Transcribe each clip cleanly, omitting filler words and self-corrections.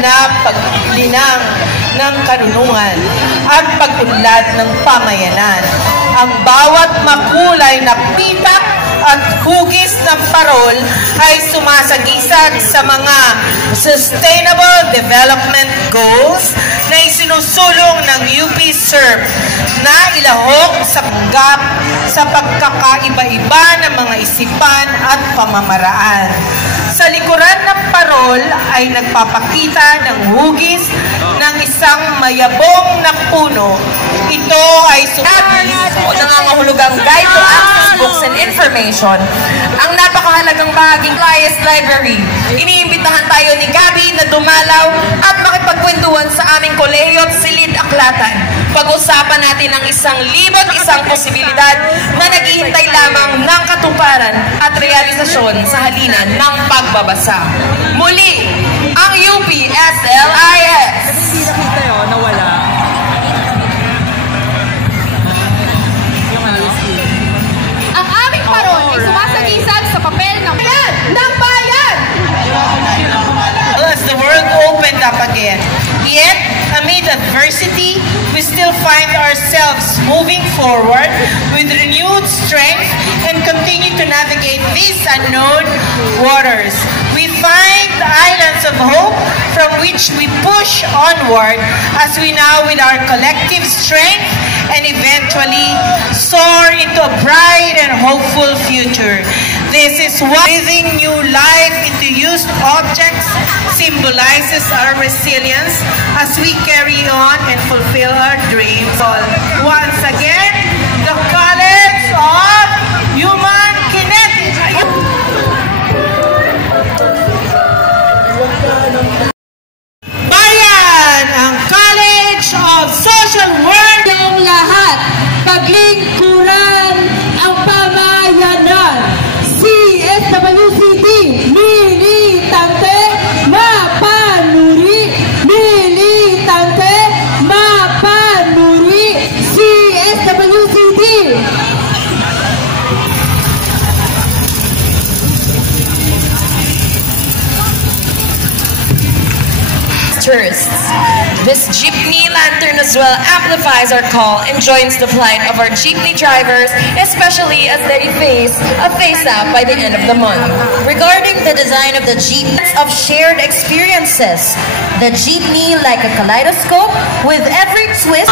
na paglinang ng karunungan at pag-unlad ng pamayanan. Ang bawat makulay na pitak at hugis ng parol ay sumasagisag sa mga Sustainable Development Goals na isinusulong ng UP SERP na ilahok sa panggap sa pagkakaiba-iba ng mga isipan at pamamaraan. Sa likuran ng parol ay nagpapakita ng hugis ng isang mayabong na puno. Ito ay nangangahulugang guide to access books and information. Ang napakahalagang bahaging Lias Library. Iniimbitahan tayo ni Gabi na dumalaw at makipagkwentuhan sa aming kolehiyo at silid aklatan. Pag-usapan natin ang 1,001 posibilidad na naghihintay lamang ng katuparan at realisasyon sa halinan ng pagbabasa. Muli, ang UP SLIS. Nakita yun, nawala. Ang aming parol ay sumasagisag sa papel ng bayan! As the world opened up again, yet amid adversity, we still find ourselves moving forward with renewed strength and continue to navigate these unknown waters. We find islands of hope from which we push onward as we now, with our collective strength, and eventually soar into a bright and hopeful future. This is what breathing new life into used objects symbolizes our resilience as we carry on and fulfill our dreams. Once again, the College of Human Kinetics. Bayan, ang College of Social Work. Yung lahat, paglingkuran ang pamayanan. CSWCD, militante, mapanuri. Militante, mapanuri. CSWCD. This jeepney lantern as well amplifies our call and joins the plight of our jeepney drivers, especially as they face a face-up by the end of the month. Regarding the design of the jeepneys of shared experiences, the jeepney like a kaleidoscope with every twist.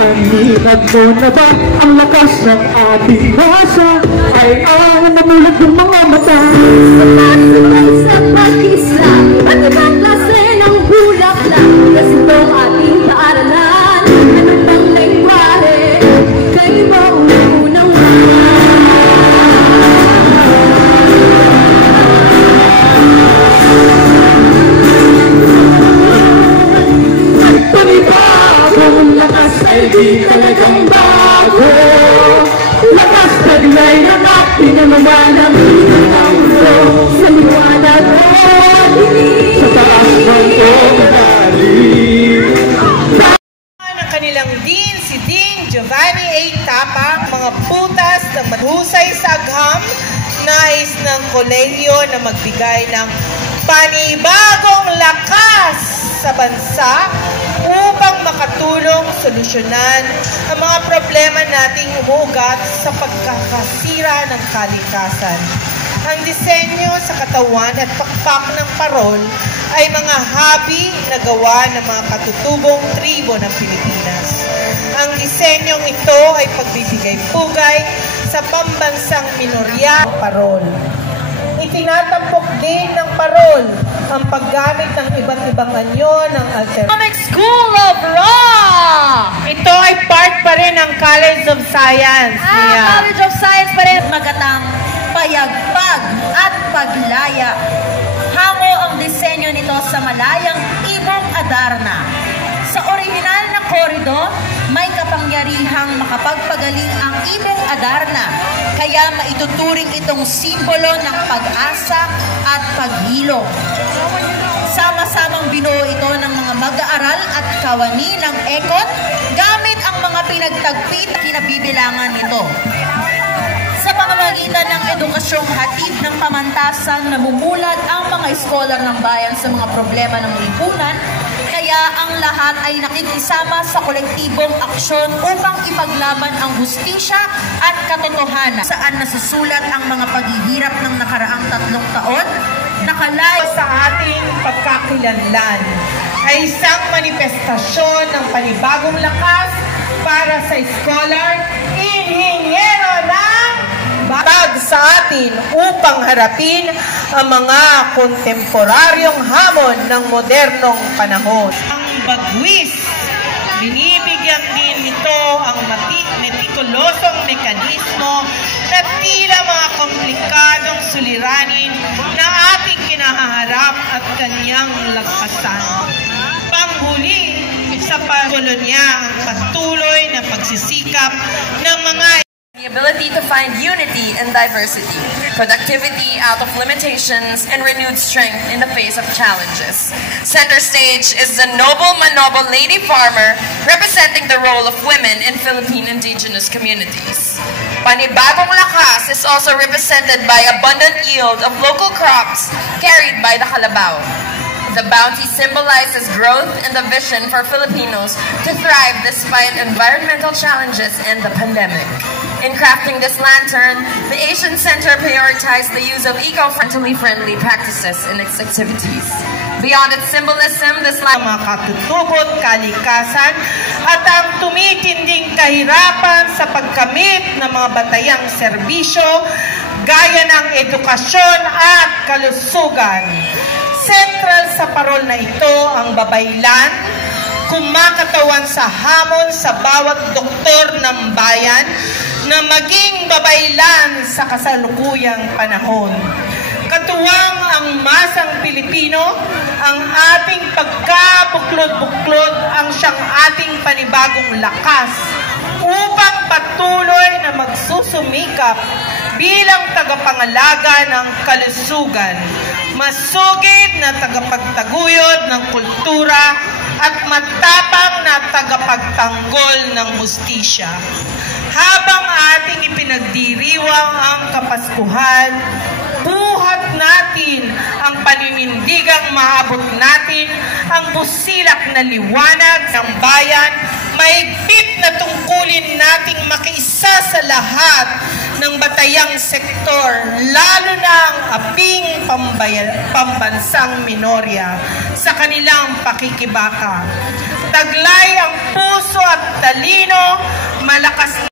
Naaninag mo na ba ang lakas ng ating basa ay ang namulad ng mga mata? Sabay sa pag-isa at ibang klase ng bulaklak. Kasi itong ating paaralan, ano bang lengguwahe? Kayo ba unang Panibagong lakas ay di talagang bago. Lakas taglay na natin na naman ang ng mundo. sa liwanag o dilim? Sa taas ng paglalim. Ang kanilang Dean, si Dean Giovanni A. Tapak, mga putas ng mahusay sa agham, nais ng kolehiyo na magbigay ng panibagong lakas sa bansa upang makatulong solusyonan ang mga problema nating umuugat sa pagkakasira ng kalikasan. Ang disenyo sa katawan at pakpak ng parol ay mga habi na gawa ng mga katutubong tribo ng Pilipinas. Ang disenyong ito ay pagbibigay-pugay sa pambansang minorya ng parol. Itinatampok din ng parol ang paggamit ng iba't ibang anyo ng Economic School of Law! Ito ay part pa rin ng College of Science. College of Science pa rin. Magatang payagpag at paglaya. Hango ang disenyo nito sa malayang Ibong Adarna. Sa orihinal na koridor, may kapangyarihang makapagpagaling ang Ibong Adarna, kaya maituturing itong simbolo ng pag-asa at paghilom. Sama-samang binuo ito ng mga mag-aaral at kawani ng Econ gamit ang mga pinagtagpit na kinabibilangan nito. Sa pamamagitan ng edukasyong hatid ng pamantasan, namumulat ang mga scholar ng bayan sa mga problema ng lipunan, kaya ang lahat ay nakikisama sa kolektibong aksyon upang ipaglaban ang hustisya at katotohanan. Saan nasusulat ang mga paghihirap ng nakaraang 3 taon? Nakalay Sa ating pagkakilanlan ay isang manifestasyon ng panibagong lakas para sa scholar, inhinyero ng batag sa atin upang harapin ang mga kontemporaryong hamon ng modernong panahon. Ang bagwis, binibigyan din nito ang metikulosong mekanismo na tila mga komplikadong suliranin na ating kinaharap at kanyang lagpasan. Panghuli sa pagkolonya ang patuloy na pagsisikap ng mga The ability to find unity in diversity, productivity out of limitations, and renewed strength in the face of challenges. Center stage is the noble manoble lady farmer representing the role of women in Philippine indigenous communities. Panibagong lakas is also represented by abundant yield of local crops carried by the Kalabaw. The bounty symbolizes growth and the vision for Filipinos to thrive despite environmental challenges and the pandemic. In crafting this lantern, the Asian Center prioritized the use of eco-friendly practices in its activities. Beyond its symbolism, this mga katutubot, kalikasan, at ang tumitinding kahirapan sa pagkamit ng mga batayang serbisyo, gaya ng edukasyon at kalusugan. Sentral sa parol na ito ang babaylan, kumakatawan sa hamon sa bawat doktor ng bayan na maging babaylan sa kasalukuyang panahon. Katuwang ang masang Pilipino, ang ating pagkabuklod-buklod ang siyang ating panibagong lakas upang patuloy na magsusumikap bilang tagapangalaga ng kalusugan, masugid na tagapagtaguyod ng kultura at matapang na tagapagtanggol ng hustisya. Habang ating ipinagdiriwang ang Kapaskuhan, buhat natin ang paninindigang maabot natin ang busilak na liwanag ng bayan, mahigpit na tungkulin nating makiisa sa lahat ng batayang sektor, lalo na ang aping pambansang minorya sa kanilang pakikibaka. Taglay ang puso at talino, malakas